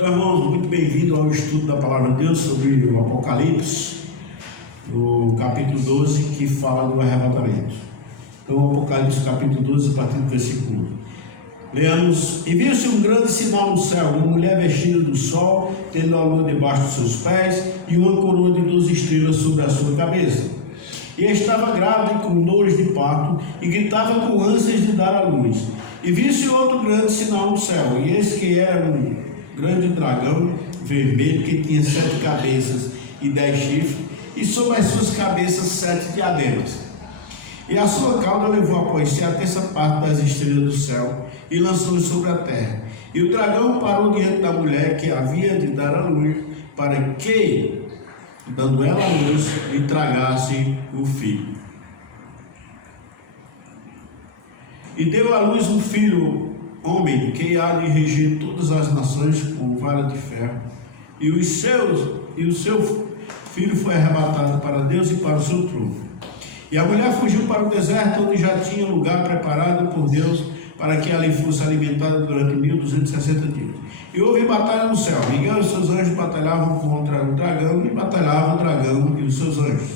Então, irmãos, muito bem-vindo ao estudo da Palavra de Deus sobre o Apocalipse, no capítulo 12, que fala do arrebatamento. Então, o Apocalipse, capítulo 12, a partir do versículo 1. Leamos: E viu-se um grande sinal no céu, uma mulher vestida do sol, tendo a lua debaixo dos seus pés, e uma coroa de 12 estrelas sobre a sua cabeça. E estava grávida com dores de parto, e gritava com ânsias de dar à luz. E viu-se outro grande sinal no céu, e esse que era um grande dragão vermelho, que tinha 7 cabeças e 10 chifres, e sobre as suas cabeças 7 diademas. E a sua cauda levou após si a terça parte das estrelas do céu, e lançou-as sobre a terra. E o dragão parou diante da mulher que havia de dar à luz, para que, dando ela à luz, lhe tragasse o filho. E deu à luz um filho, homem, que há de reger todas as nações com vara de ferro. E o seu filho foi arrebatado para Deus e para o seu trono. E a mulher fugiu para o deserto, onde já tinha lugar preparado por Deus, para que ali fosse alimentada durante 1260 dias. E houve batalha no céu. Miguel e seus anjos batalhavam contra o dragão, e batalhava o dragão e os seus anjos.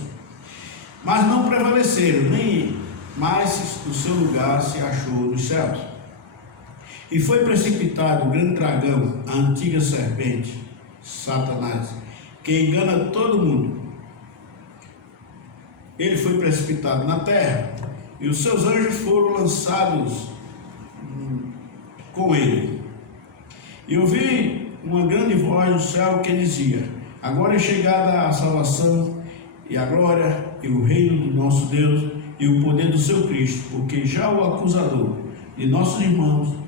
Mas não prevaleceram, nem mais o seu lugar se achou nos céus. E foi precipitado o grande dragão, a antiga serpente, Satanás, que engana todo mundo. Ele foi precipitado na terra, e os seus anjos foram lançados com ele. E ouvi uma grande voz do céu que dizia: Agora é chegada a salvação, e a glória, e o reino do nosso Deus, e o poder do seu Cristo, porque já o acusador de nossos irmãos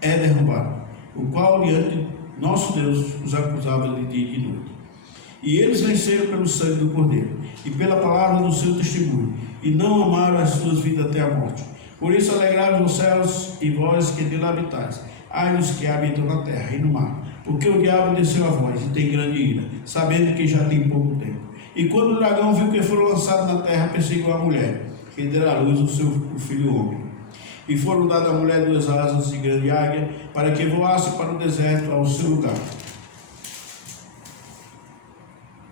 é derrubado, o qual diante de nosso Deus os acusava de dia e de noite. E eles venceram pelo sangue do Cordeiro, e pela palavra do seu testemunho, e não amaram as suas vidas até a morte. Por isso alegraram os céus, e vós que nele habitais, ai dos que habitam na terra e no mar, porque o diabo desceu a vós, e tem grande ira, sabendo que já tem pouco tempo. E quando o dragão viu que foram lançados na terra, perseguiu a mulher, que dera à luz o filho homem. E foram dadas à mulher 2 asas de grande águia, para que voasse para o deserto ao seu lugar,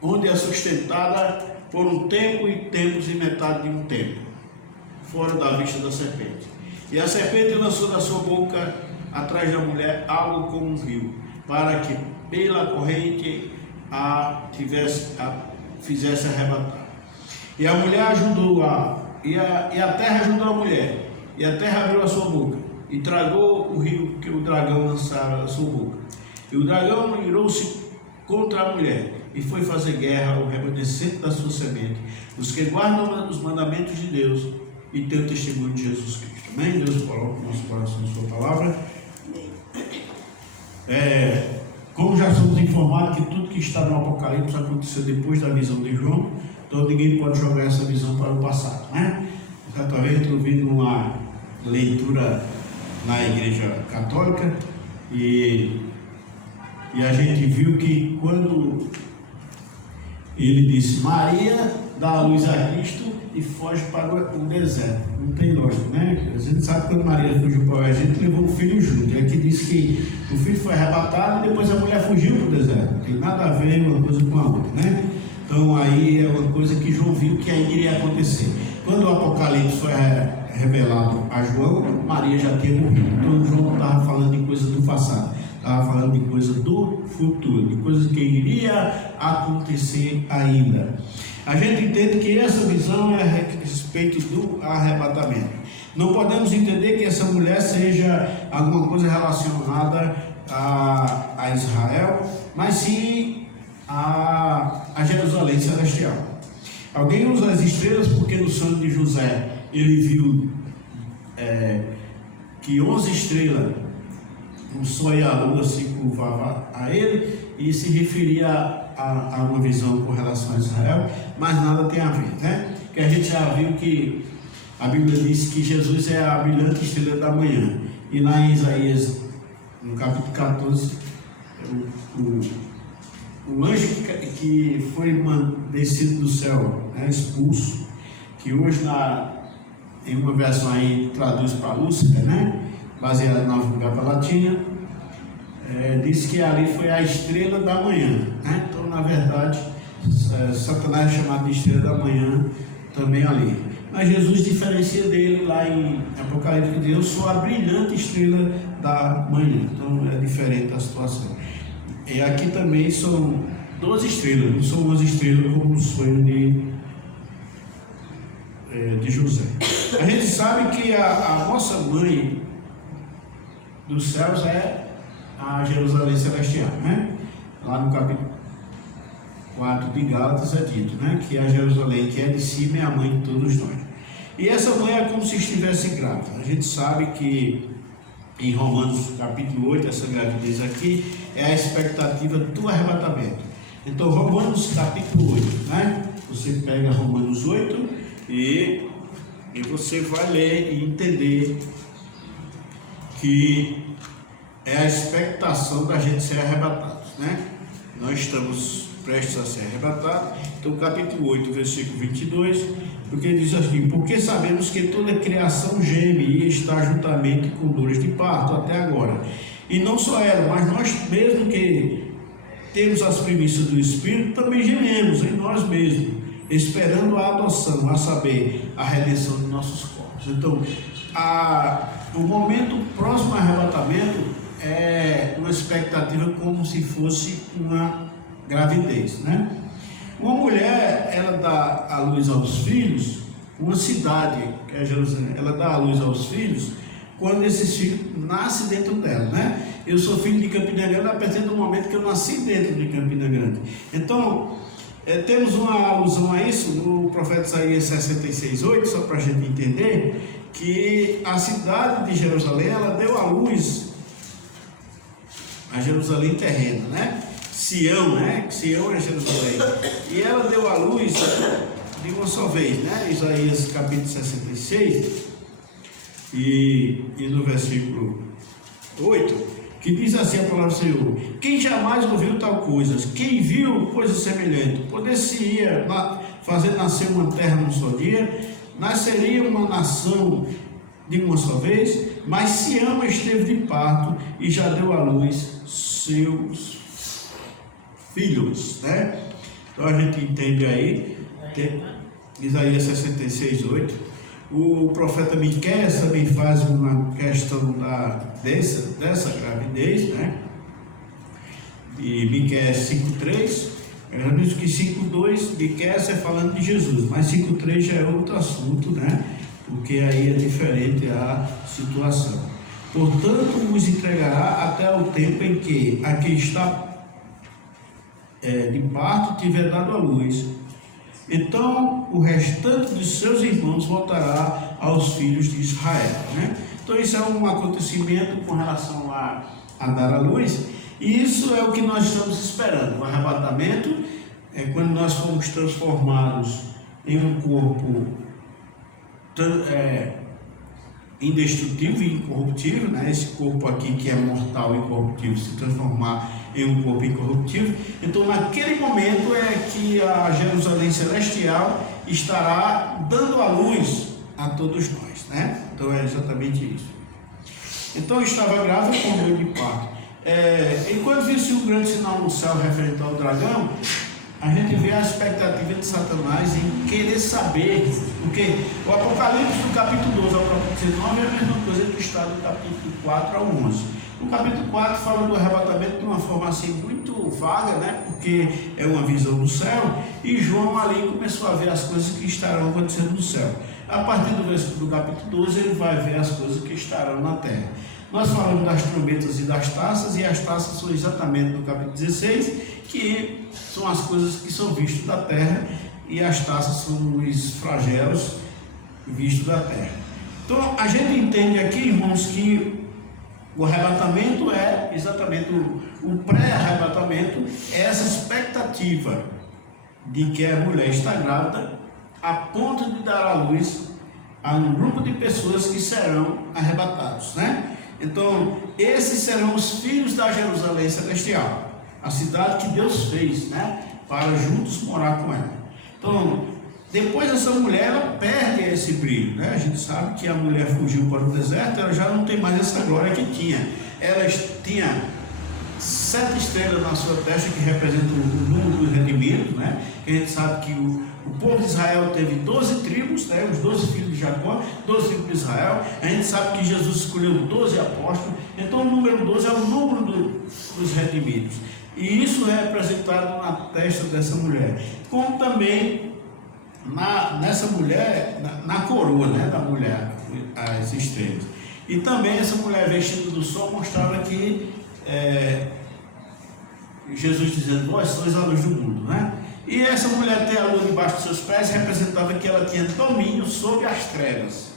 onde é sustentada por um tempo e tempos e metade de um tempo, fora da vista da serpente. E a serpente lançou da sua boca atrás da mulher algo como um rio, para que pela corrente a fizesse arrebatar. E a mulher ajudou e a terra ajudou a mulher. E a terra abriu a sua boca, e tragou o rio que o dragão lançara da sua boca. E o dragão irou-se contra a mulher, e foi fazer guerra ao remanescente da sua semente, os que guardam os mandamentos de Deus, e tem o testemunho de Jesus Cristo. Amém? Deus coloca o nosso coração em sua palavra. Como já somos informados que tudo que está no Apocalipse aconteceu depois da visão de João, então ninguém pode jogar essa visão para o passado, né? Certa vez eu estou ouvindo uma leitura na Igreja Católica e a gente viu que quando ele disse: Maria dá a luz a Cristo e foge para o deserto. Não tem lógica, né? A gente sabe que quando Maria fugiu para o Egito, levou o filho junto. E aqui diz que o filho foi arrebatado e depois a mulher fugiu para o deserto. Não tem nada a ver uma coisa com a outra, né? Então aí é uma coisa que João viu que ainda iria acontecer. Quando o Apocalipse foi revelado a João, Maria já tinha morrido. Então João não estava falando de coisa do passado, estava falando de coisa do futuro, de coisa que iria acontecer ainda. A gente entende que essa visão é a respeito do arrebatamento. Não podemos entender que essa mulher seja alguma coisa relacionada a Israel, mas sim a Jerusalém celestial. Alguém usa as estrelas porque no sonho de José ele viu que 11 estrelas, o sol e a lua se curvavam a ele, e se referia a uma visão com relação a Israel, mas nada tem a ver, né? Que a gente já viu que a Bíblia diz que Jesus é a brilhante estrela da manhã, e lá em Isaías, no capítulo 14, o anjo que foi descido do céu, né, expulso, que hoje em uma versão aí traduz para Lúcifer, né, baseada na vulgata latina, diz que ali foi a estrela da manhã, né? Então, na verdade, Satanás é chamado de estrela da manhã também ali. Mas Jesus diferencia dele lá em Apocalipse, que diz: eu sou a brilhante estrela da manhã. Então é diferente a situação. E aqui também são 12 estrelas, não são 11 estrelas como o sonho de José. A gente sabe que a nossa mãe dos céus é a Jerusalém Celestial, né? Lá no capítulo 4 de Gálatas é dito, né? Que a Jerusalém que é de cima é a mãe de todos nós. E essa mãe é como se estivesse grávida. A gente sabe que em Romanos capítulo 8, essa gravidez aqui é a expectativa do arrebatamento. Então, Romanos capítulo 8, né? Você pega Romanos 8 e você vai ler e entender que é a expectação da gente ser arrebatado, né? Nós estamos prestes a ser arrebatados. Então, capítulo 8, versículo 22, porque diz assim: porque sabemos que toda a criação geme e está juntamente com dores de parto até agora. E não só ela, mas nós mesmos que temos as primícias do Espírito, também gememos em nós mesmos, esperando a adoção, a saber, a redenção de nossos corpos. Então, o momento próximo ao arrebatamento é uma expectativa como se fosse uma gravidez, né? Uma mulher, ela dá à luz aos filhos, uma cidade, que é Jerusalém, ela dá à luz aos filhos quando esses filhos nascem dentro dela, né? Eu sou filho de Campina Grande a partir do momento que eu nasci dentro de Campina Grande. Então, temos uma alusão a isso no profeta Isaías 66:8, só para a gente entender que a cidade de Jerusalém, ela deu à luz a Jerusalém terrena, né? Sião, né? Sião é Jerusalém. E ela deu à luz de uma só vez, né? Isaías capítulo 66 e no versículo 8, que diz assim a palavra do Senhor: quem jamais ouviu tal coisa, quem viu coisa semelhante, poder-se-ia fazer nascer uma terra num só dia, nasceria uma nação de uma só vez, mas Sião esteve de parto e já deu à luz seus filhos, né? Então a gente entende aí, Isaías 66:8. O profeta Miqueias também faz uma questão dessa gravidez, né? E Miqueias 5:3, diz que 5:2, Miqueias é falando de Jesus, mas 5:3 já é outro assunto, né? Porque aí é diferente a situação. Portanto, os entregará até o tempo em que a quem está de parto tiver dado à luz. Então, o restante de seus irmãos voltará aos filhos de Israel, né? Então, isso é um acontecimento com relação a dar à luz, e isso é o que nós estamos esperando. O arrebatamento é quando nós fomos transformados em um corpo indestrutível e incorruptível, né? Esse corpo aqui que é mortal e incorruptível se transformar em um corpo incorruptível. Então, naquele momento é que a Jerusalém Celestial estará dando a luz a todos nós, né? Então é exatamente isso. Então estava grávida com dor de parto. Enquanto visse um grande sinal no céu referente ao dragão, a gente vê a expectativa de Satanás em querer saber, porque o Apocalipse do capítulo 12 ao capítulo 19 é a mesma coisa que está do capítulo 4 ao 11. No capítulo 4 fala do arrebatamento de uma forma assim muito vaga, né? Porque é uma visão do céu, e João ali começou a ver as coisas que estarão acontecendo no céu. A partir do capítulo 12 ele vai ver as coisas que estarão na terra. Nós falamos das trombetas e das taças, e as taças são exatamente no capítulo 16, que são as coisas que são vistas da terra, e as taças são os flagelos vistos da terra. Então a gente entende aqui, irmãos, que o arrebatamento é exatamente o pré-arrebatamento, é essa expectativa de que a mulher está grávida a ponto de dar à luz a um grupo de pessoas que serão arrebatados, né? Então, esses serão os filhos da Jerusalém Celestial, a cidade que Deus fez, né? Para juntos morar com ela. Então, depois essa mulher, ela perde esse brilho, né? A gente sabe que a mulher fugiu para o deserto, ela já não tem mais essa glória que tinha. Ela tinha 7 estrelas na sua testa, que representam o número dos redimidos, né? A gente sabe que o povo de Israel teve 12 tribos, né? Os 12 filhos de Jacó, 12 filhos de Israel. A gente sabe que Jesus escolheu 12 apóstolos. Então o número 12 é o número dos redimidos. E isso é representado na testa dessa mulher. Como também nessa mulher, na coroa, né, da mulher, as estrelas. E também essa mulher vestida do sol mostrava que Jesus dizendo: vós sois a luz do mundo, né? E essa mulher ter a lua debaixo dos seus pés representava que ela tinha domínio sobre as trevas,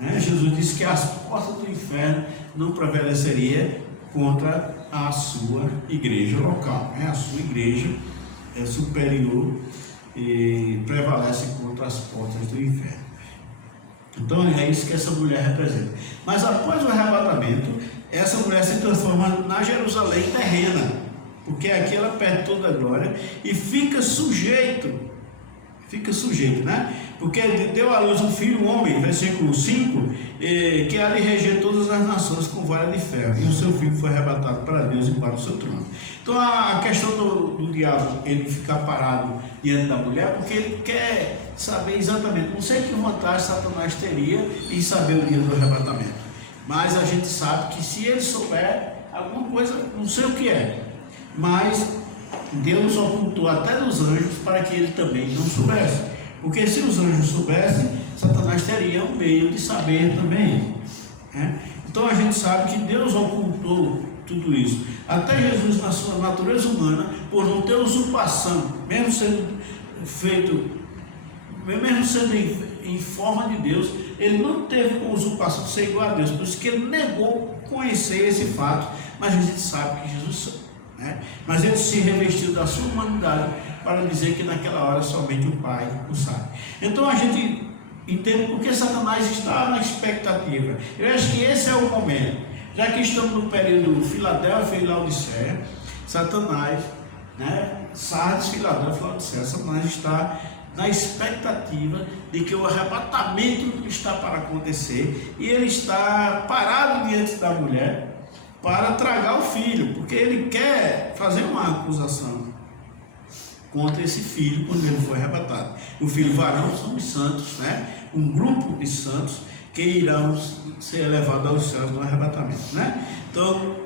né? Jesus disse que as portas do inferno não prevaleceria contra a sua igreja local, né? A sua igreja é superior e prevalece contra as portas do inferno. Então é isso que essa mulher representa. Mas após o arrebatamento, essa mulher se transforma na Jerusalém terrena, porque aqui ela perde toda a glória e fica sujeito, né? Porque deu à luz um filho, um homem, versículo 5, que há de reger todas as nações com vara de ferro, e o seu filho foi arrebatado para Deus e para o seu trono. Então a questão do diabo, ele ficar parado diante da mulher, porque ele quer saber exatamente, não sei que vantagem Satanás teria em saber o dia do arrebatamento, mas a gente sabe que se ele souber alguma coisa, não sei o que é, mas Deus ocultou até dos anjos para que ele também não soubesse, porque se os anjos soubessem, Satanás teria um meio de saber também, né? Então a gente sabe que Deus ocultou tudo isso, até Jesus na sua natureza humana, por não ter usurpação, mesmo sendo em forma de Deus, ele não teve usurpação de ser igual a Deus, por isso que ele negou conhecer esse fato, mas a gente sabe que Jesus, né? Mas ele se revestiu da sua humanidade para dizer que naquela hora somente o Pai o sabe. Então a gente entende porque Satanás está na expectativa. Eu acho que esse é o momento, já que estamos no período Filadélfia e Laodiceia, Satanás, né? Sardes, Filadélfia e Laodiceia, Satanás está na expectativa de que o arrebatamento está para acontecer e ele está parado diante da mulher para tragar o filho, porque ele quer fazer uma acusação contra esse filho quando ele for arrebatado. O filho varão são os santos, né? Um grupo de santos que irão ser elevados aos céus no arrebatamento, né? Então,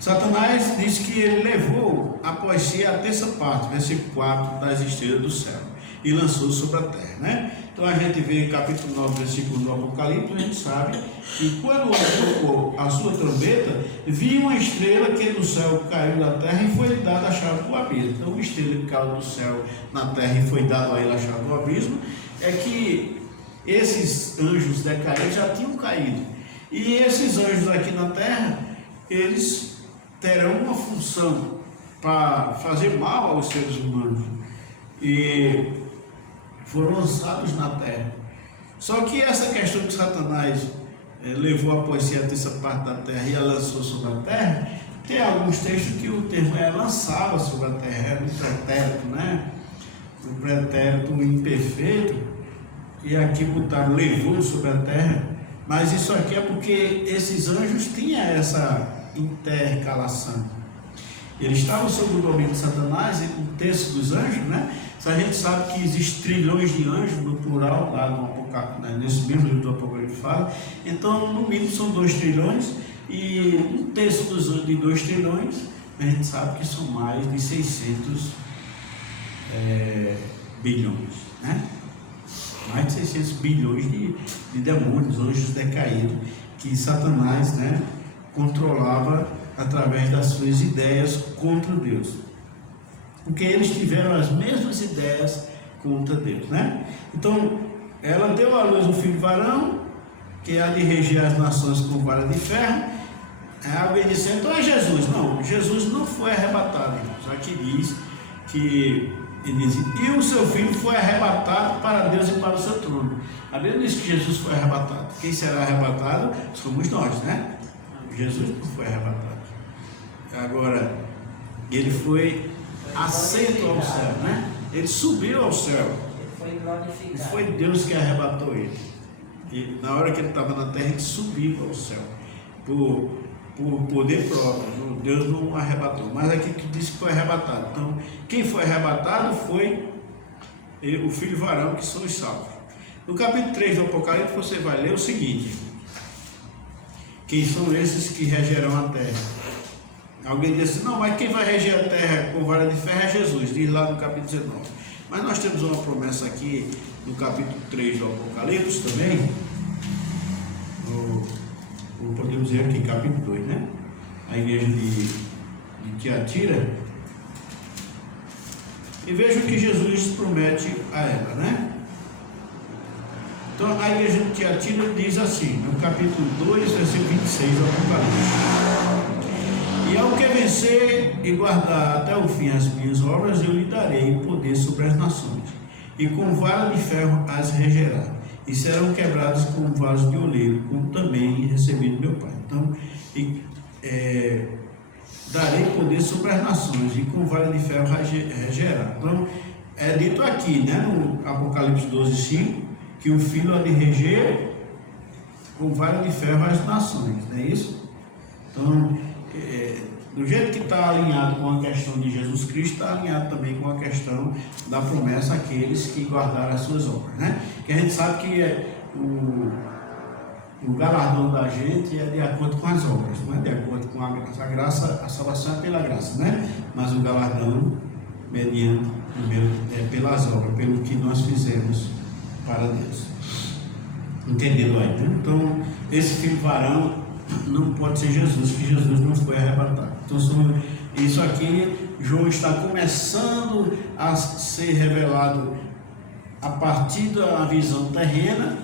Satanás diz que ele levou após si a terça parte, versículo 4, das estrelas do céu e lançou sobre a terra, né? Então a gente vê em capítulo 9, versículo do Apocalipse, a gente sabe que quando ele tocou a sua trombeta, viu uma estrela que do céu caiu da terra e foi lhe dada a chave do abismo. Então uma estrela que caiu do céu na terra e foi dada a ele a chave do abismo, é que esses anjos decaídos já tinham caído. E esses anjos aqui na terra, eles terão uma função para fazer mal aos seres humanos. E foram lançados na terra. Só que essa questão que Satanás levou após si a terça parte da terra e a lançou sobre a terra, tem alguns textos que o termo lançava sobre a terra, era um pretérito, né? Um pretérito imperfeito, e aqui botaram levou sobre a terra, mas isso aqui é porque esses anjos tinham essa intercalação. Eles estavam sob o domínio de Satanás, e um terço dos anjos, né? A gente sabe que existem trilhões de anjos no plural, lá no Apocalipse, né? Nesse mesmo livro do Apocalipse fala. Então, no mínimo são 2 trilhões, e um terço de 2 trilhões, a gente sabe que são mais de 600 bilhões, né? Mais de 600 bilhões de demônios, anjos decaídos, que Satanás, né, controlava através das suas ideias contra Deus, porque eles tiveram as mesmas ideias contra Deus, né? Então ela deu à luz um filho varão, que há de reger as nações com vara de ferro. Alguém disse, então é Jesus. Não, Jesus não foi arrebatado, já que diz que ele diz, e o seu filho foi arrebatado para Deus e para o seu trono. A Bíblia diz que Jesus foi arrebatado. Quem será arrebatado somos nós, né? Jesus não foi arrebatado. Agora, ele foi aceito ao céu, né? Ele subiu ao céu. Ele foi glorificado. E foi Deus que arrebatou ele. E na hora que ele estava na terra, ele subiu ao céu. Por por poder próprio. Deus não arrebatou. Mas aqui tu disse que foi arrebatado. Então, quem foi arrebatado foi o filho varão, que são os salvos. No capítulo 3 do Apocalipse você vai ler o seguinte: quem são esses que regerão a terra? Alguém disse, não, mas quem vai reger a terra com vara de ferro é Jesus, diz lá no capítulo 19. Mas nós temos uma promessa aqui no capítulo 3 do Apocalipse também, ou podemos dizer aqui, capítulo 2, né? A igreja de Tiatira. E veja o que Jesus promete a ela, né? Então a igreja de Tiatira diz assim, no capítulo 2, versículo 26 do Apocalipse: e ao que vencer e guardar até o fim as minhas obras, eu lhe darei poder sobre as nações, e com vara de ferro as regerá, e serão quebradas como vasos de oleiro, como também recebi do meu Pai. Então, darei poder sobre as nações, e com vara de ferro regerá. Então, é dito aqui, né, no Apocalipse 12:5, que o Filho há de reger com vara de ferro as nações, não é isso? Então, do jeito que está alinhado com a questão de Jesus Cristo, está alinhado também com a questão da promessa àqueles que guardaram as suas obras, né? Que a gente sabe que o galardão da gente é de acordo com as obras, não é de acordo com a graça. A graça, a salvação é pela graça, né? Mas o galardão mediante pelas obras, pelo que nós fizemos para Deus. Entendendo aí, né? Então, esse filho varão não pode ser Jesus, que Jesus não foi arrebatado. Então, isso aqui, João está começando a ser revelado a partir da visão terrena,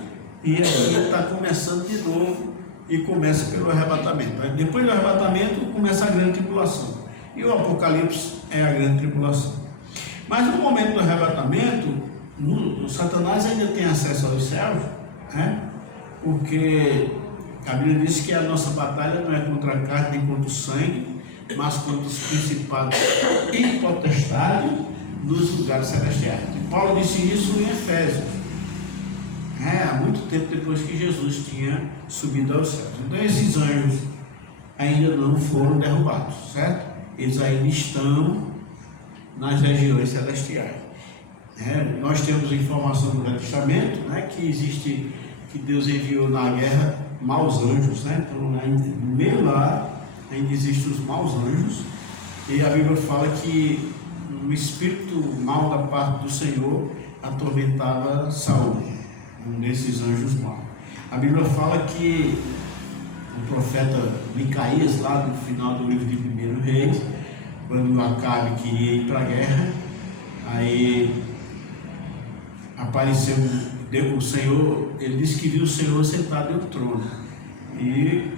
e aqui está começando de novo, e começa pelo arrebatamento. Aí, depois do arrebatamento começa a grande tribulação, e o Apocalipse é a grande tribulação. Mas no momento do arrebatamento, o Satanás ainda tem acesso aos céus, né? Porque a Bíblia diz que a nossa batalha não é contra a carne nem contra o sangue, mas contra os principados e potestades nos lugares celestiais. E Paulo disse isso em Efésios, há muito tempo depois que Jesus tinha subido aos céus. Então esses anjos ainda não foram derrubados, certo? Eles ainda estão nas regiões celestiais. Nós temos informação do Velho Testamento, né, que Deus enviou na guerra maus anjos, né? Então, no meio lá ainda existem os maus anjos, e a Bíblia fala que um espírito mau da parte do Senhor atormentava Saul, um desses anjos maus. A Bíblia fala que o profeta Micaías, lá no final do livro de 1 Reis, quando Acabe queria ir para a guerra, aí apareceu o Senhor, ele disse que viu o Senhor sentado no trono, e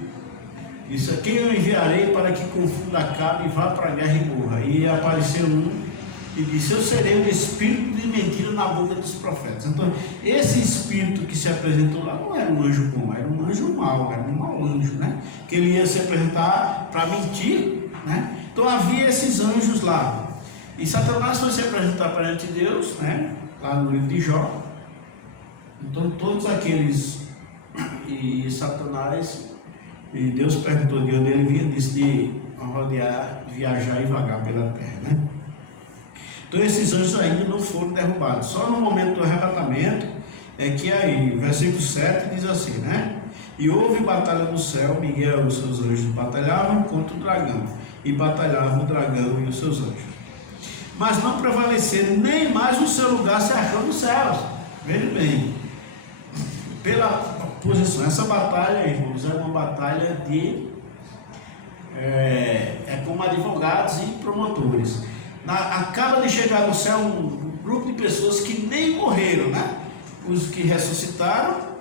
disse: quem eu enviarei para que confunda Acabe e vá para a guerra e morra? E apareceu um e disse: eu serei um espírito de mentira na boca dos profetas. Então esse espírito que se apresentou lá não era um anjo comum, era um anjo mau, era um mau anjo, né? Que ele ia se apresentar para mentir, né? Então havia esses anjos lá, e Satanás foi se apresentar perante Deus, né? Lá no livro de Jó. Então todos aqueles, e Satanás, e Deus perguntou de onde ele vinha, disse de rodear, viajar e vagar pela terra, né? Então esses anjos ainda não foram derrubados, só no momento do arrebatamento é que aí, versículo 7 diz assim, né? E houve batalha no céu, Miguel e os seus anjos batalhavam contra o dragão, e batalhavam o dragão e os seus anjos, mas não prevaleceram, nem mais o seu lugar se achou nos céus. Veja bem, pela posição, essa batalha, irmãos, é uma batalha de como advogados e promotores. Acaba de chegar no céu um grupo de pessoas que nem morreram, né? Os que ressuscitaram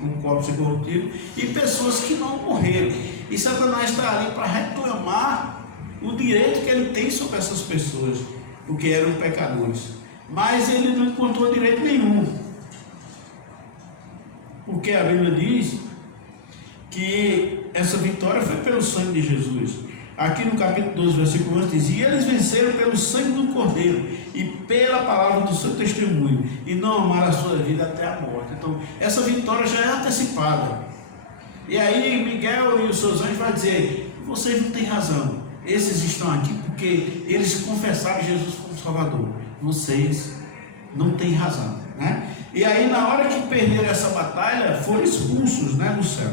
com corpos incorruptíveis, e pessoas que não morreram, e Satanás está ali para reclamar o direito que ele tem sobre essas pessoas, porque eram pecadores, mas ele não encontrou direito nenhum, porque a Bíblia diz que essa vitória foi pelo sangue de Jesus. Aqui no capítulo 12, versículo 11 diz: e eles venceram pelo sangue do Cordeiro e pela palavra do seu testemunho, e não amaram a sua vida até a morte. Então essa vitória já é antecipada. E aí Miguel e os seus anjos vão dizer: vocês não têm razão, esses estão aqui porque eles confessaram Jesus como Salvador, vocês não têm razão, né? E aí na hora que perderam essa batalha, foram expulsos, né, do céu.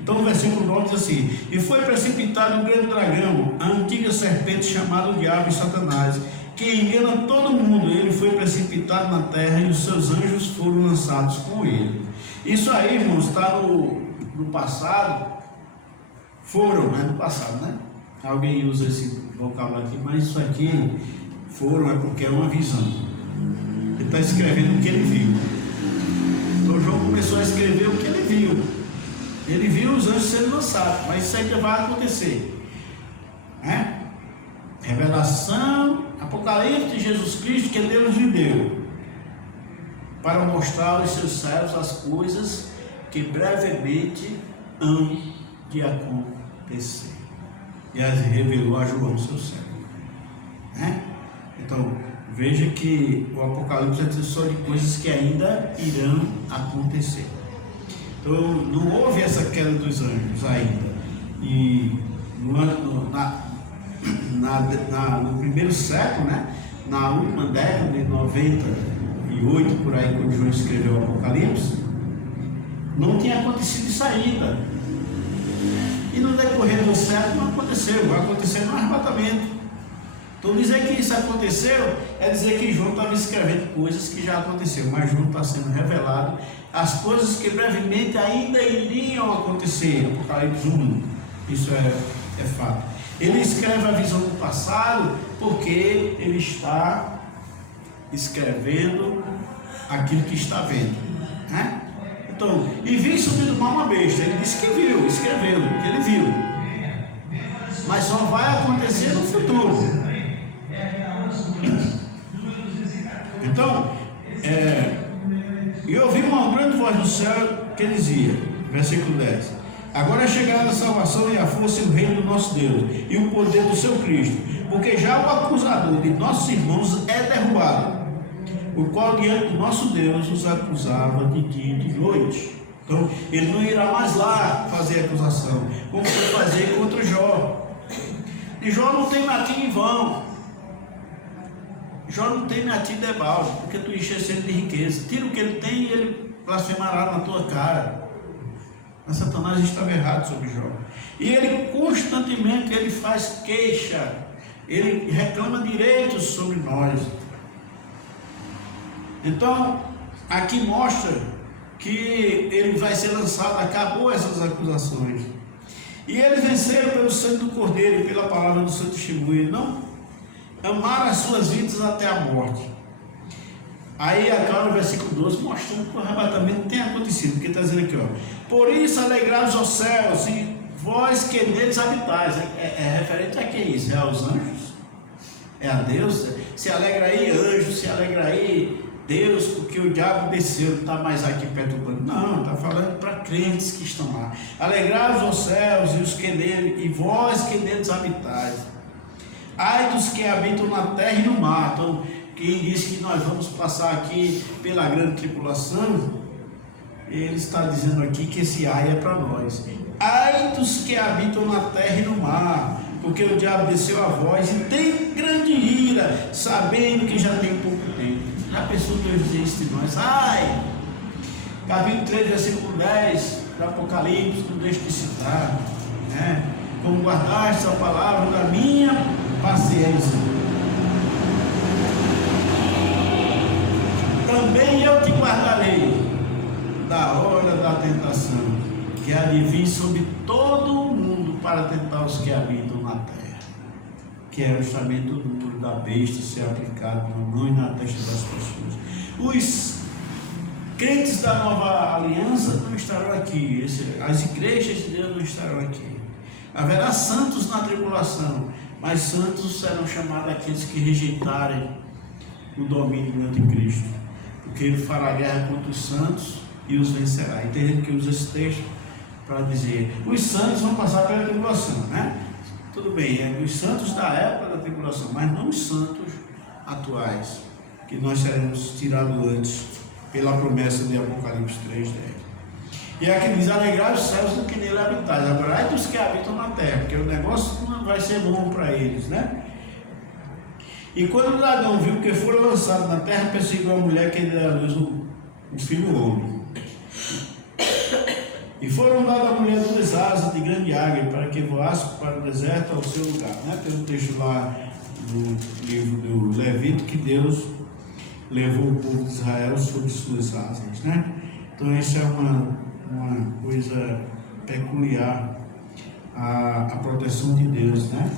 Então o versículo 9 diz assim: e foi precipitado um grande dragão, a antiga serpente chamada o Diabo e Satanás, que engana todo mundo. Ele foi precipitado na terra e os seus anjos foram lançados com ele. Isso aí, irmãos, está no passado. Foram, né? No passado, né? Alguém usa esse vocábulo aqui, mas isso aqui, foram, é porque é uma visão. Ele está escrevendo o que ele viu. Então João começou a escrever o que ele viu. Ele viu os anjos sendo lançados, mas isso ainda vai acontecer, né? Revelação, Apocalipse de Jesus Cristo que Deus lhe deu para mostrar aos seus servos as coisas que brevemente hão de acontecer. E as revelou a João, seu servo, né? Então veja que o Apocalipse é só de coisas que ainda irão acontecer. Então não houve essa queda dos anjos ainda. E no primeiro século, né, na última década de 98, por aí, quando João escreveu o Apocalipse, não tinha acontecido isso ainda. E no decorrer do século não aconteceu, vai acontecer no arrebatamento. Então dizer que isso aconteceu é dizer que João estava escrevendo coisas que já aconteceram, mas João está sendo revelado as coisas que brevemente ainda iriam acontecer. Apocalipse 1, isso é fato. Ele escreve a visão do passado porque ele está escrevendo aquilo que está vendo, né? Então, e vi subir do mar uma besta. Ele disse que viu, escreveu, que ele viu, mas só vai acontecer no futuro. Então, e ouvi uma grande voz do céu que dizia, versículo 10: agora é chegada a salvação e a força e o reino do nosso Deus e o poder do seu Cristo, porque já o acusador de nossos irmãos é derrubado, o qual diante do nosso Deus os acusava de dia e de noite. Então ele não irá mais lá fazer acusação, como foi fazer contra Jó. E Jó não tem matinho em vão. Jó não tem matinho de balde, porque tu encheste ele de riqueza. Tira o que ele tem e ele blasfemará na tua cara. Mas Satanás estava errado sobre Jó. E ele constantemente ele faz queixa, ele reclama direitos sobre nós. Então, aqui mostra que ele vai ser lançado, acabou essas acusações. E eles venceram pelo sangue do Cordeiro e pela palavra do seu testemunho, não amaram as suas vidas até a morte. Aí acaba o versículo 12 mostrando que o arrebatamento tem acontecido, porque está dizendo aqui, ó: por isso alegrai-vos aos céus e vós que neles habitais. É referente a quem isso? É aos anjos? É a Deus? Se alegra aí anjos, se alegra aí Deus, porque o diabo desceu, não está mais aqui perturbando. Não, está falando para crentes que estão lá. Alegrai-vos aos céus e os que nele, e vós que neles habitais. Ai dos que habitam na terra e no mar. Então, quem diz que nós vamos passar aqui pela grande tribulação, ele está dizendo aqui que esse ai é para nós. Ai dos que habitam na terra e no mar, porque o diabo desceu a vós e tem grande ira, sabendo que já tem pouco tempo. Já pensou Deus dizer isso de nós? Ai! Capítulo 3, versículo 10 do Apocalipse, não deixo de citar, né? Como guardaste a palavra da minha paciência, também eu te guardarei da hora da tentação, que há de vir sobre todo o mundo para tentar os que habitam na terra, que é justamente o número da besta ser aplicado na mão e na testa das pessoas. Os crentes da nova aliança não estarão aqui, as igrejas de Deus não estarão aqui. Haverá santos na tribulação, mas santos serão chamados aqueles que rejeitarem o domínio do anticristo, porque ele fará guerra contra os santos e os vencerá. E tem gente que usa esse texto para dizer: os santos vão passar pela tribulação, né? Tudo bem, é os santos da época da tribulação, mas não os santos atuais, que nós seremos tirados antes pela promessa de Apocalipse 3:10. E aqui diz: alegrar os céus do que nele habitais. Agora, ai dos que habitam na terra, porque o negócio não vai ser bom para eles, né? E quando o dragão viu que fora lançado na terra, perseguiu a mulher que deu à luz o filho homem. E foram dadas à mulher 2 asas de grande águia para que voasse para o deserto ao seu lugar, né? Tem um texto lá no livro do Levítico que Deus levou o povo de Israel sob suas asas, né? Então isso é uma coisa peculiar, a proteção de Deus, né?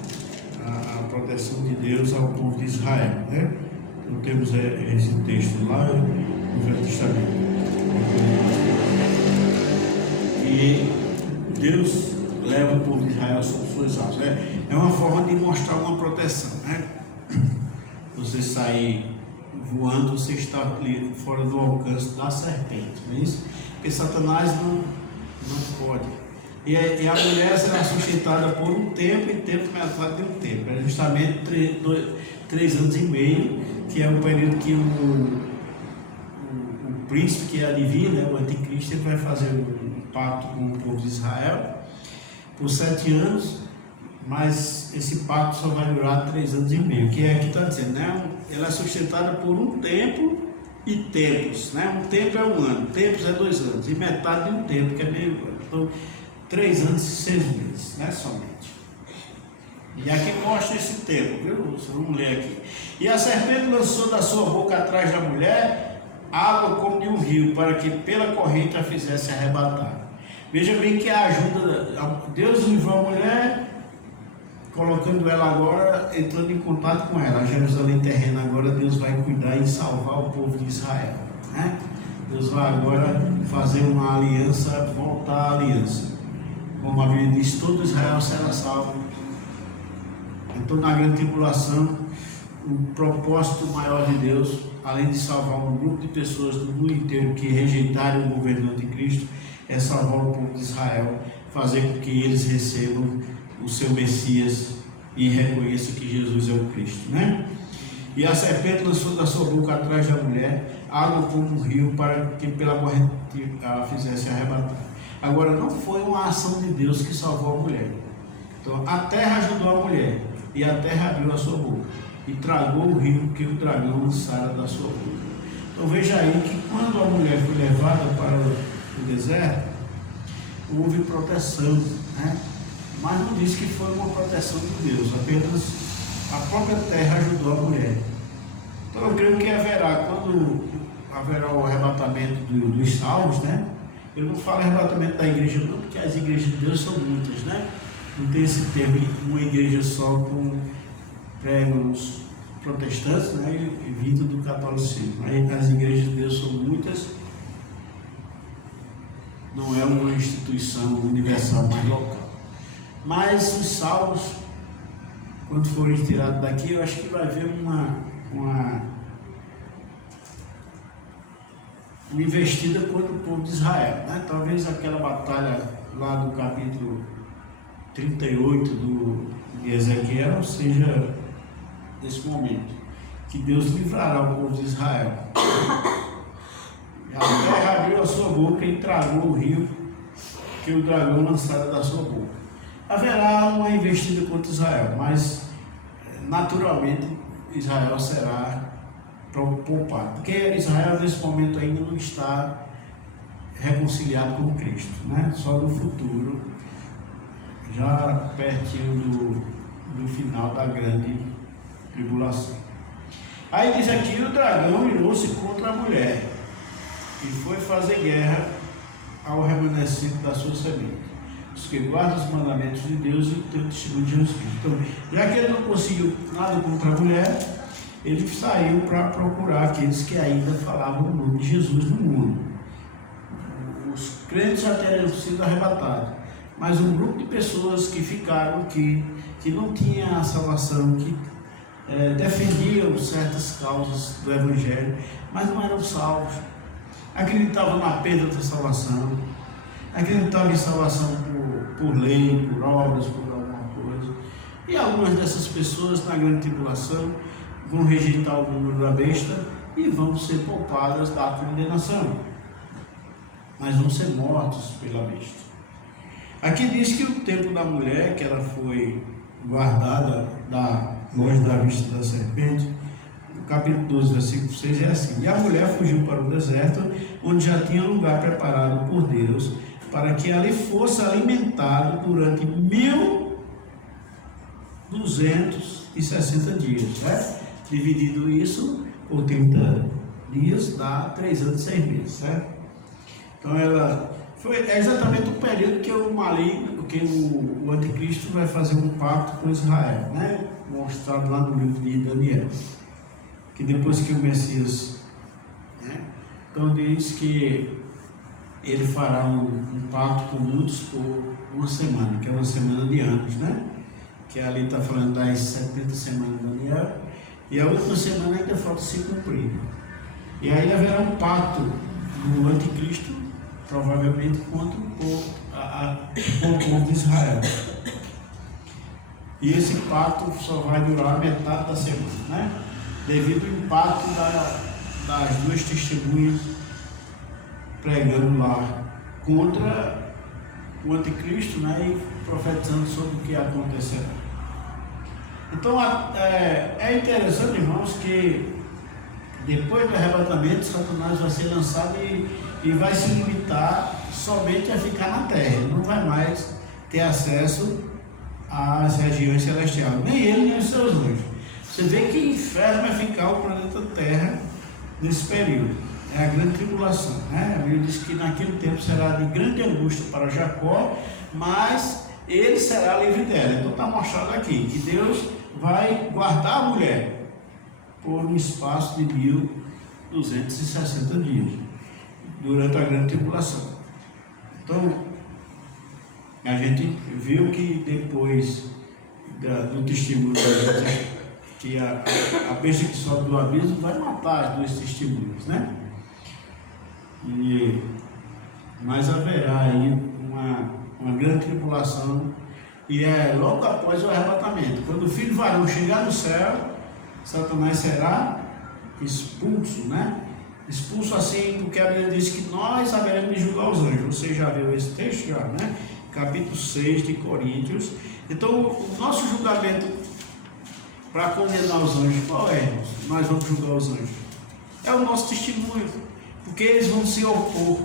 A proteção de Deus ao povo de Israel, né? Então temos esse texto lá no Velho Testamento. E Deus leva o povo de Israel sob suas asas. É uma forma de mostrar uma proteção, né? Você sair voando, você está ali fora do alcance da serpente, não é isso? Porque Satanás não pode. E a mulher será sustentada por um tempo e tempo metade de um tempo. É justamente 3 anos e meio, que é o período que o príncipe que adivinha, né, o anticristo, ele vai fazer um pacto com o povo de Israel por 7 anos, mas esse pacto só vai durar 3 anos e meio, que é aqui está dizendo, né? Ela é sustentada por um tempo e tempos, né? Um tempo é 1 ano, tempos é 2 anos, e metade de um tempo, que é meio ano. Então, 3 anos e 6 meses, né? Somente. E aqui mostra esse tempo, viu? Vamos ler aqui. E a serpente lançou da sua boca atrás da mulher água como de um rio, para que pela corrente a fizesse arrebatar. Veja bem que a ajuda, Deus livrou a mulher, colocando ela agora, entrando em contato com ela. A Jerusalém terrena agora, Deus vai cuidar e salvar o povo de Israel, né? Deus vai agora fazer uma aliança, voltar à aliança. Como a Bíblia diz, todo Israel será salvo. Então, na grande tribulação, o propósito maior de Deus, além de salvar um grupo de pessoas do mundo inteiro que rejeitaram o governo do anticristo, é salvar o povo de Israel, fazer com que eles recebam o seu Messias e reconheçam que Jesus é o Cristo, né? E a serpente lançou da sua boca atrás da mulher água como um rio, para que pela corrente a fizesse arrebatar. Agora, não foi uma ação de Deus que salvou a mulher. Então, a terra ajudou a mulher, e a terra abriu a sua boca e tragou o rio que o dragão lançara da sua boca. Então veja aí que quando a mulher foi levada para o deserto, houve proteção, né? Mas não diz que foi uma proteção de Deus, apenas a própria terra ajudou a mulher. Então eu creio que quando haverá o arrebatamento dos salvos, né? Eu não falo arrebatamento da igreja não, porque as igrejas de Deus são muitas, né? Não tem esse termo, uma igreja só com pregos protestantes, né, e vindo do catolicismo. Aí as igrejas de Deus são muitas, não é uma instituição universal, mas local. Mas os salvos, quando forem tirados daqui, eu acho que vai haver uma investida contra o povo de Israel, né? Talvez aquela batalha lá do capítulo 38 de Ezequiel seja nesse momento, que Deus livrará o povo de Israel. A terra abriu a sua boca e tragou o rio que o dragão lançara da sua boca. Haverá uma investida contra Israel, mas naturalmente Israel será poupado, porque Israel nesse momento ainda não está reconciliado com Cristo, né? Só no futuro, já pertinho do final da grande tribulação. Aí diz aqui: o dragão irou-se contra a mulher e foi fazer guerra ao remanescente da sua semente, os que guardam os mandamentos de Deus e têm o testemunho de Jesus Cristo. Então, já que ele não conseguiu nada contra a mulher, ele saiu para procurar aqueles que ainda falavam o nome de Jesus no mundo. Os crentes já teriam sido arrebatados, mas um grupo de pessoas que ficaram aqui, que não tinha a salvação, que defendiam certas causas do Evangelho, mas não eram salvos, acreditavam na perda da salvação, acreditavam em salvação por lei, por obras, por alguma coisa. E algumas dessas pessoas, na grande tribulação, vão rejeitar o número da besta e vão ser poupadas da condenação. mas vão ser mortos pela besta. Aqui diz que o tempo da mulher, que ela foi guardada longe da vista da serpente, no capítulo 12, versículo 6 é assim: e a mulher fugiu para o deserto, onde já tinha lugar preparado por Deus, para que ali fosse alimentado durante 1260 dias, certo? Dividido isso por 30 dias, dá 3 anos e 6 meses, certo? Então é exatamente o período que o maligno, que o anticristo vai fazer um pacto com Israel, né? Mostrado lá no livro de Daniel, que depois que o Messias, né? Então diz que ele fará um pacto com muitos por uma semana, que é uma semana de anos, né? Que ali está falando das 70 semanas de Daniel, e a última semana ainda falta se cumprir. E aí haverá um pacto do anticristo, provavelmente contra o povo de Israel. E esse pacto só vai durar metade da semana, né? Devido ao impacto das duas testemunhas pregando lá contra o anticristo, né? E profetizando sobre o que acontecerá. Então é interessante, irmãos, que depois do arrebatamento, Satanás vai ser lançado e vai se limitar somente a ficar na terra. Ele não vai mais ter acesso às regiões celestiais, nem ele nem os seus anjos. Você vê que inferno vai ficar o planeta Terra nesse período. É a grande tribulação, né? A Bíblia diz que naquele tempo será de grande angústia para Jacó, mas ele será livre dela. Então está mostrado aqui que Deus vai guardar a mulher por um espaço de 1260 dias, durante a grande tribulação. Então, a gente viu que depois do testemunho que a besta que sobe do abismo vai matar as duas testemunhas, né? Mas haverá aí uma grande tribulação, e é logo após o arrebatamento. Quando o filho varão chegar no céu, Satanás será expulso, né? Expulso assim, porque a Bíblia diz que nós haveremos de julgar os anjos. Você já viu esse texto, já, né? Capítulo 6 de Coríntios. Então, o nosso julgamento para condenar os anjos, qual é, irmãos? Nós vamos julgar os anjos. É o nosso testemunho, porque eles vão se opor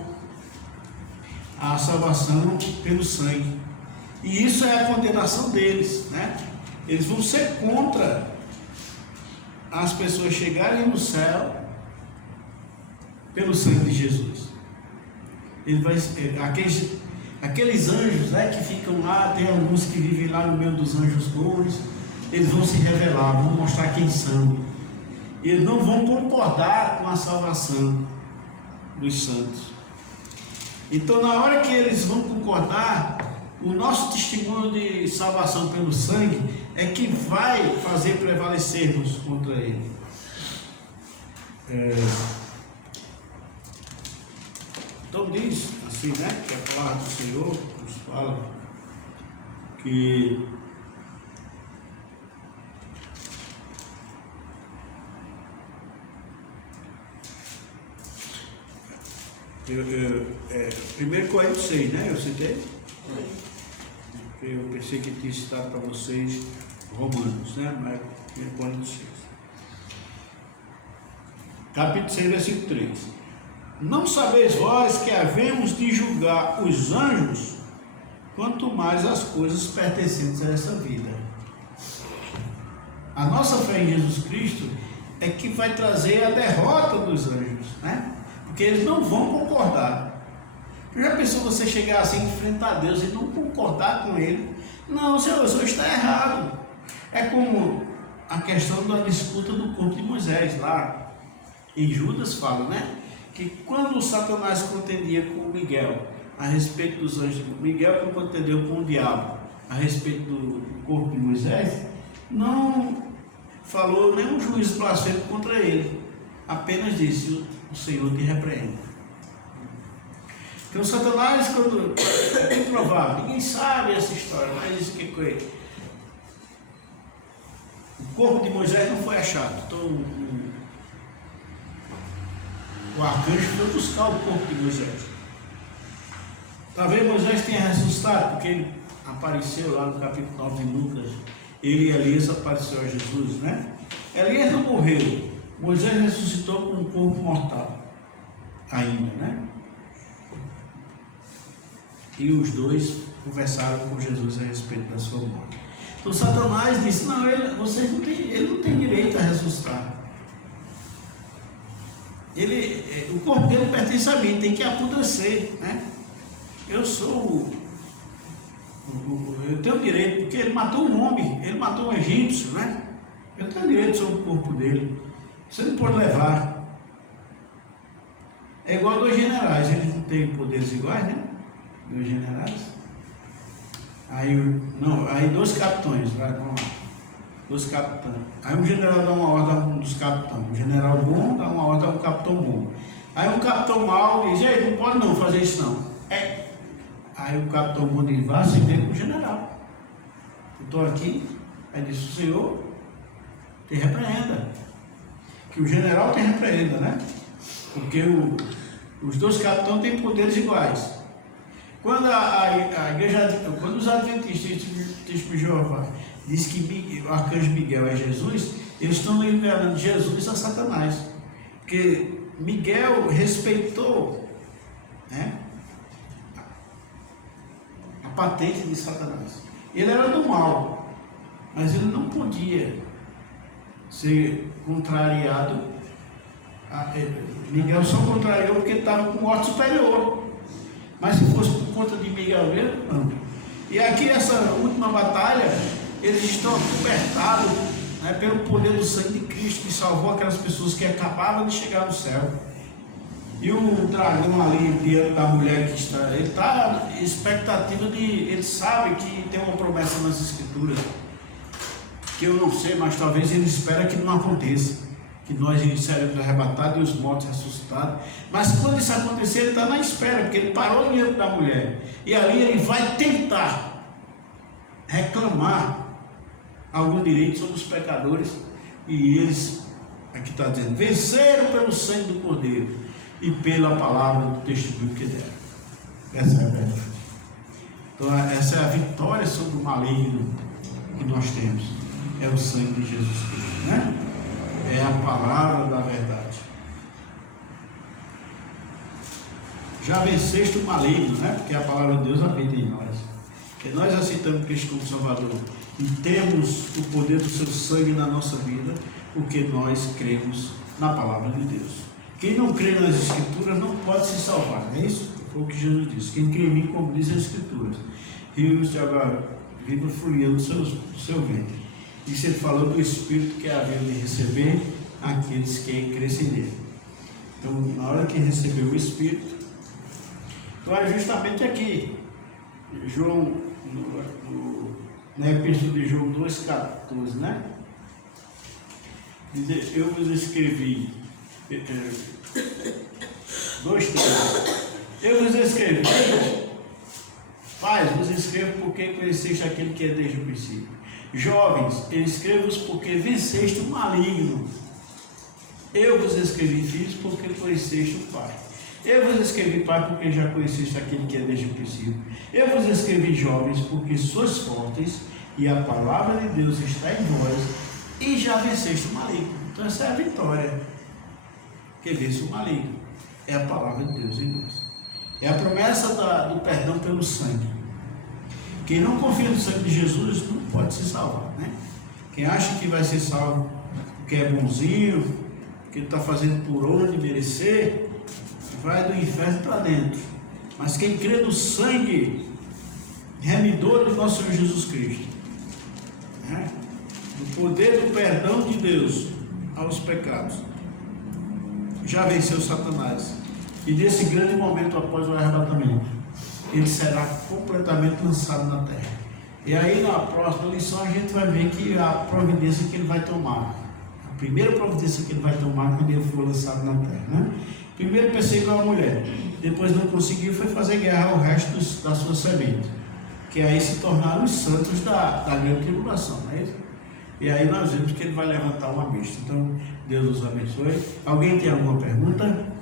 à salvação pelo sangue. E isso é a condenação deles, né? Eles vão ser contra as pessoas chegarem no céu pelo sangue de Jesus. Ele vai, aqueles anjos, né, que ficam lá, tem alguns que vivem lá no meio dos anjos bons, eles vão se revelar, vão mostrar quem são. Eles não vão concordar com a salvação dos santos. Então, na hora que eles vão concordar, o nosso testemunho de salvação pelo sangue é que vai fazer prevalecermos contra ele. Então diz assim, né, que a palavra do Senhor nos fala que primeiro Coríntios 6, né? Eu citei? Eu pensei que tinha citado para vocês Romanos, né? Mas 1 Coríntios 6. Capítulo 6, versículo 3. Não sabeis vós que havemos de julgar os anjos, quanto mais as coisas pertencentes a essa vida. A nossa fé em Jesus Cristo é que vai trazer a derrota dos anjos, né? Porque eles não vão concordar. Já pensou você chegar assim, enfrentar Deus e não concordar com Ele? Não, Senhor, o Senhor está errado. É como a questão da disputa do corpo de Moisés lá. E Judas fala, né? Que quando o Satanás contendia com Miguel a respeito dos anjos, Miguel que contendeu com o diabo a respeito do corpo de Moisés, não falou nenhum juízo blasfemo contra ele. Apenas disse: o Senhor te repreende. Então Satanás, quando é bem provável, ninguém sabe essa história, mas isso que foi. O corpo de Moisés não foi achado. Então o arcanjo foi buscar o corpo de Moisés. Talvez Moisés tenha ressuscitado, porque ele apareceu lá no capítulo 9 de Lucas. Ele e Elias apareceu a Jesus, né? Elias não morreu. Moisés ressuscitou com um corpo mortal. Ainda, né? E os dois conversaram com Jesus a respeito da sua morte. Então Satanás disse, não, ele não tem direito a ressuscitar. O corpo dele pertence a mim, tem que apodrecer, né? Eu tenho direito, porque ele matou um homem, ele matou um egípcio, né? Eu tenho direito sobre o corpo dele. Você não pode levar. É igual a dois generais, eles não têm poderes iguais, né? Dois generais. Aí dois capitães, vamos lá. Dois capitães. Aí um general dá uma ordem a um dos capitães. Um general bom dá uma ordem a um capitão bom. Aí um capitão mau diz, ei, não pode não fazer isso não. Aí o capitão bom diz, vá se ver com o general. Eu estou aqui. Aí disse, o senhor te repreenda. Que o general te repreenda, né? Porque os dois capitães têm poderes iguais. Quando a igreja, quando os adventistas de Jeová diz que o arcanjo Miguel é Jesus, eles estão liberando Jesus a Satanás. Porque Miguel respeitou, né, a patente de Satanás. Ele era do mal, mas ele não podia ser contrariado. Miguel só contrariou porque estava com morte superior. Mas se fosse por conta de Miguel mesmo, não. E aqui essa última batalha, eles estão acobertados, né, pelo poder do sangue de Cristo, que salvou aquelas pessoas que acabavam de chegar no céu. E o dragão ali diante da mulher que está, ele está em expectativa ele sabe que tem uma promessa nas escrituras, que eu não sei, mas talvez ele espera que não aconteça, que nós seremos arrebatados e os mortos ressuscitados. Mas quando isso acontecer, ele está na espera, porque ele parou diante da mulher, e ali ele vai tentar reclamar algum direito sobre os pecadores, e eles, aqui está dizendo, venceram pelo sangue do Cordeiro e pela palavra do testemunho que deram. Essa é a verdade. Então essa é a vitória sobre o maligno que nós temos, é o sangue de Jesus Cristo, né? É a palavra da verdade. Já venceste o maligno, né? Porque a palavra de Deus habita em nós. Que nós aceitamos Cristo como Salvador e temos o poder do seu sangue na nossa vida, porque nós cremos na palavra de Deus. Quem não crê nas Escrituras não pode se salvar, não é isso? Foi o que Jesus disse. Quem crê em mim, como diz as Escrituras, rios de água viva fluíam do seu ventre. Isso ele falou do Espírito que havia de receber aqueles que crescem nele. Então, na hora que recebeu o Espírito, então é justamente aqui, João, na Epístola de João 2,14, né? Diz, eu vos escrevi, 2,13, eu vos escrevi, pais, vos escrevo porque conheceste aquele que é desde o princípio. Jovens, eu escrevo-vos porque venceste o maligno. Eu vos escrevi, filhos, porque conheceste o Pai. Eu vos escrevi, Pai, porque já conheceste aquele que é desde o princípio. Eu vos escrevi, jovens, porque sois fortes e a palavra de Deus está em vós e já venceste o maligno. Então essa é a vitória que vence o maligno. É a palavra de Deus em nós. É a promessa do perdão pelo sangue. Quem não confia no sangue de Jesus não pode se salvar, né? Quem acha que vai ser salvo porque é bonzinho, que está fazendo por onde merecer, vai do inferno para dentro. Mas quem crê no sangue remidor do nosso Senhor Jesus Cristo, né? No poder do perdão de Deus aos pecados, já venceu Satanás. E nesse grande momento após o arrebatamento, ele será completamente lançado na terra. E aí na próxima lição a gente vai ver que a providência que ele vai tomar, a primeira providência que ele vai tomar quando ele for lançado na terra, né? Primeiro perseguiu a mulher, depois não conseguiu, foi fazer guerra ao resto da sua semente, que aí se tornaram os santos da grande tribulação, não é isso? E aí nós vemos que ele vai levantar uma besta. Então Deus nos abençoe. Alguém tem alguma pergunta?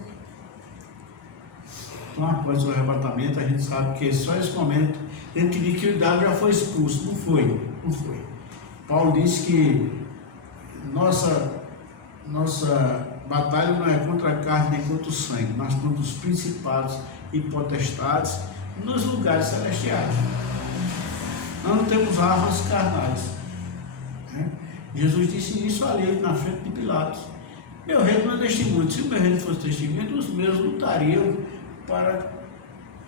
Então, após o arrebatamento, a gente sabe que só esse momento, ele queria que o diabo já foi expulso. Não foi, não foi. Paulo disse que nossa batalha não é contra a carne nem contra o sangue, mas contra os principados e potestades nos lugares celestiais. Nós não temos armas carnais. Né? Jesus disse isso ali na frente de Pilatos. Meu reino não é deste mundo. Se o meu reino fosse deste mundo, os meus lutariam para,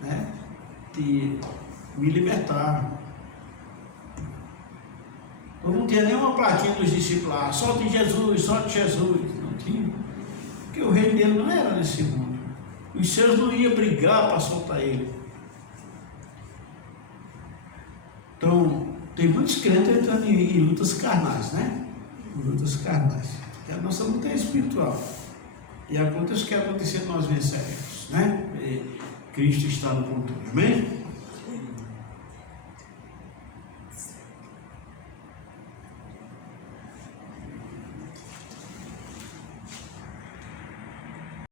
né, me libertar. Eu não tinha nenhuma plaquinha dos discípulos lá, solte Jesus, solte Jesus. Não tinha. Porque o reino dele não era nesse mundo. Os seus não iam brigar para soltar ele. Então, tem muitos crentes entrando em lutas carnais, né? Lutas carnais. E a nossa luta é espiritual. E aconteça o que acontecer, nós venceremos, né? E Cristo está no controle. Amém?